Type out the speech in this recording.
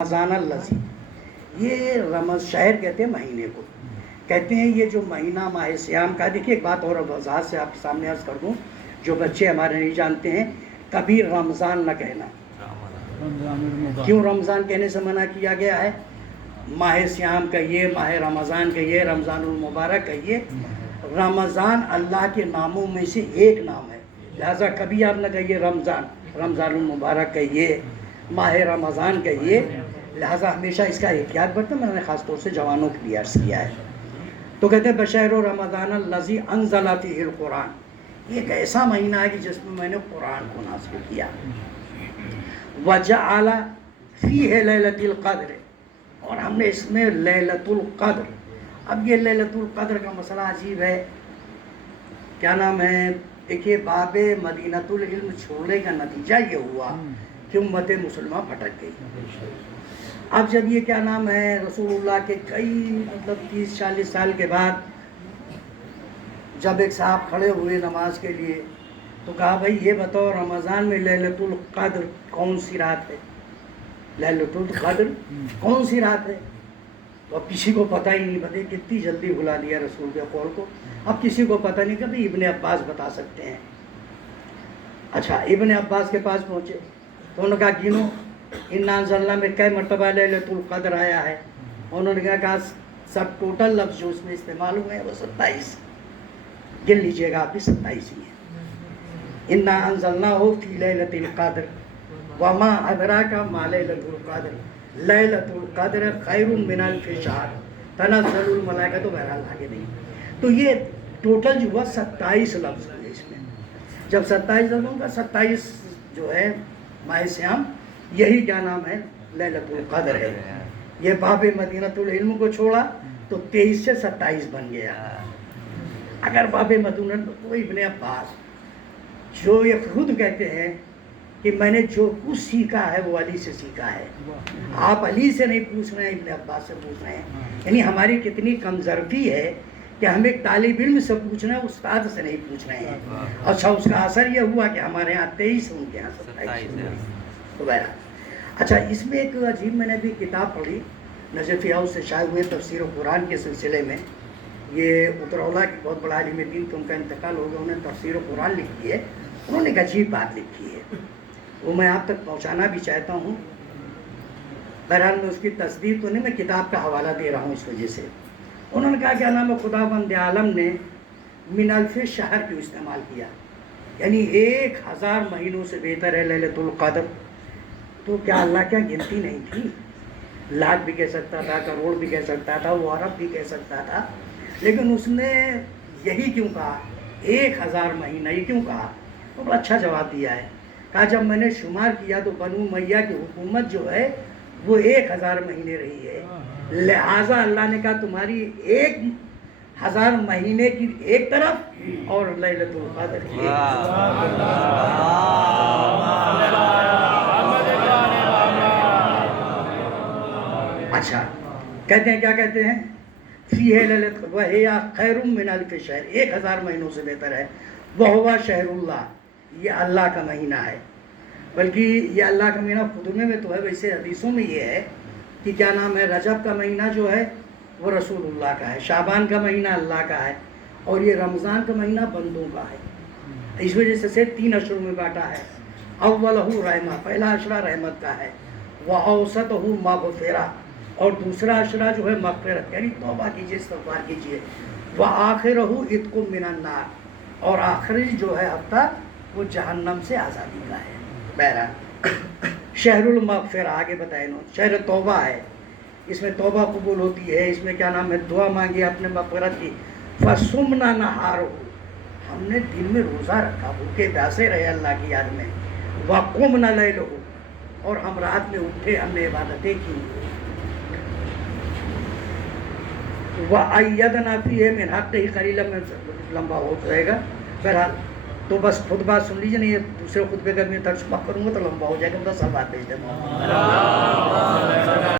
رمضان الذی، یہ رمض شہر کہتے ہیں مہینے کو، کہتے ہیں یہ جو مہینہ ماہ سیام کا، دیکھیے ایک بات اور وضاحت سے آپ کے سامنے عرض کر دوں، جو بچے ہمارے نہیں جانتے ہیں، کبھی رمضان نہ کہنا۔ کیوں رمضان کہنے سے منع کیا گیا ہے؟ ماہ سیام کہیے، ماہ رمضان کہیے، رمضان المبارک کہیے، رمضان اللہ کے ناموں میں سے ایک نام ہے، لہذا کبھی آپ نہ کہیے رمضان المبارک کہیے، ماہ رمضان کہیے، لہذا ہمیشہ اس کا احتیاط برتیں۔ میں نے خاص طور سے جوانوں کے لیے عرض کیا ہے۔ تو کہتے ہیں بشہر رمضان الذی انزل فیہ القرآن، یہ ایک ایسا مہینہ ہے کہ جس میں نے قرآن کو نازل کیا۔ وجعل فیہ لیلۃ القدر، اور ہم نے اس میں لیلۃ القدر، اب یہ لیلۃ القدر کا مسئلہ عجیب ہے، کیا نام ہے؟ دیکھیے باب مدینۃ العلم چھوڑنے کا نتیجہ یہ ہوا کہ امت مسلمہ بھٹک گئی۔ اب جب یہ کیا نام ہے رسول اللہ کے کئی 30-40 سال کے بعد جب ایک صاحب کھڑے ہوئے نماز کے لیے تو کہا بھائی یہ بتاؤ رمضان میں لیلۃ القدر کون سی رات ہے؟ لیلۃ القدر کون سی رات ہے؟ تو اب کسی کو پتہ ہی نہیں، پتہ کتنی جلدی بھلا دیا رسول کے قول کو، اب کسی کو پتہ نہیں کہ بھائی ابن عباس بتا سکتے ہیں۔ اچھا ابن عباس کے پاس پہنچے تو انہوں نے کہا گنو انا انزلنا میں کئی مرتبہ لیلۃ القدر آیا ہے؟ انہوں نے کہا سب ٹوٹل لفظ جو اس میں استعمال ہوئے ہیں وہ 27، گن لیجئے گا آپ بھی 27 ہی ہیں۔ انا انزلناہ فی لیلۃ القدر وما ادراک ما لیلۃ القدر لیلۃ القدر خیر من الف شہر تنزل الملائکۃ، تو بہرحال آگے نہیں۔ تو یہ ٹوٹل جو ہوا 27 لفظ ہوئے اس میں، جب 27 لفظوں کا 27 جو ہے ماہ سیام، یہی کیا نام ہے لیلۃ القدر ہے۔ یہ باب مدینۃ العلم کو چھوڑا تو 23 سے 27 بن گیا۔ اگر باب مدینۃ تو ابن عباس جو یہ خود کہتے ہیں کہ میں نے جو کچھ سیکھا ہے وہ علی سے سیکھا ہے، آپ علی سے نہیں پوچھ رہے ہیں، ابن عباس سے پوچھ رہے ہیں، یعنی ہماری کتنی کمزرفی ہے کہ ہم ایک طالب علم سے پوچھ رہے ہیں، استاد سے نہیں پوچھ رہے ہیں۔ اچھا اس کا اثر یہ ہوا کہ ہمارے ہاں 23، ان کے ہاں 27۔ اچھا اس میں ایک عجیب، میں نے بھی کتاب پڑھی نجفی ہاؤس سے شائع ہوئے تفسیر قرآن کے سلسلے میں، یہ اترولہ کے بہت بڑا عالم دین تھے، ان کا انتقال ہو گیا، انہوں نے تفسیر قرآن لکھی ہے، انہوں نے ایک عجیب بات لکھی ہے، وہ میں آپ تک پہنچانا بھی چاہتا ہوں۔ بہرحال میں اس کی تصدیق تو نہیں، میں کتاب کا حوالہ دے رہا ہوں اس وجہ سے۔ انہوں نے کہا کیا نام ہے خداوند عالم نے من الف شہر کیوں استعمال کیا، یعنی 1000 مہینوں سے بہتر ہے لیلۃ القدر، تو کیا اللہ کیا گنتی نہیں تھی؟ لاکھ بھی کہہ سکتا تھا، کروڑ بھی کہہ سکتا تھا، وہ ارب بھی کہہ سکتا تھا، لیکن اس نے یہی کیوں کہا 1000 مہینہ، یہ کیوں کہا؟ تو بڑا اچھا جواب دیا ہے، کہا جب میں نے شمار کیا تو بنو امیہ کی حکومت جو ہے وہ 1000 مہینے رہی ہے، لہٰذا اللہ نے کہا تمہاری 1000 مہینے کی ایک طرف اور لیلۃ القدر کی ایک طرف۔ اچھا کہتے ہیں، کیا کہتے ہیں؟ فیہ لیلۃ وہی خیر من الف شہر، 1000 مہینوں سے بہتر ہے، وہو شہر اللہ، یہ اللہ کا مہینہ ہے، بلکہ یہ اللہ کا مہینہ خطبے میں تو ہے، ویسے حدیثوں میں یہ ہے کہ کیا نام ہے رجب کا مہینہ جو ہے وہ رسول اللہ کا ہے، شعبان کا مہینہ اللہ کا ہے، اور یہ رمضان کا مہینہ بندوں کا ہے، اس وجہ سے 3 اشروں میں بانٹا ہے۔ اولہ رحمہ، پہلا اشرہ رحمت کا ہے، واوسطہ مغفرہ، اور دوسرا اشرہ جو ہے مغفرت، یعنی توبہ کیجیے، استغفار کیجیے، وآخرہ عتق من النار، اور آخری جو ہے ہفتہ وہ جہنم سے آزادی کا ہے۔ بہرحال شہر المغفرہ، آگے بتائیں شہر توبہ ہے، اس میں توبہ قبول ہوتی ہے، اس میں کیا نام ہے دعا مانگی اپنے مغفرت کی۔ فصمنا نہارہ، ہم نے دن میں روزہ رکھا، بھوکے پیاسے رہے اللہ کی یاد میں۔ وقمنا لیلہ، اور ہم رات میں اٹھے، ہم نے عبادتیں کی۔ وَأَيَّدْنَا فِيهِ مِنْ حَقِّهِ قَلِيلًا، میں لمبا ہو جائے گا، بہرحال تو بس خطبہ سن لیجیے، نہیں یہ دوسرے خطبے کا میں ترجمہ کروں گا تو لمبا ہو جائے گا، بس اب بات بھیج دیتا ہوں۔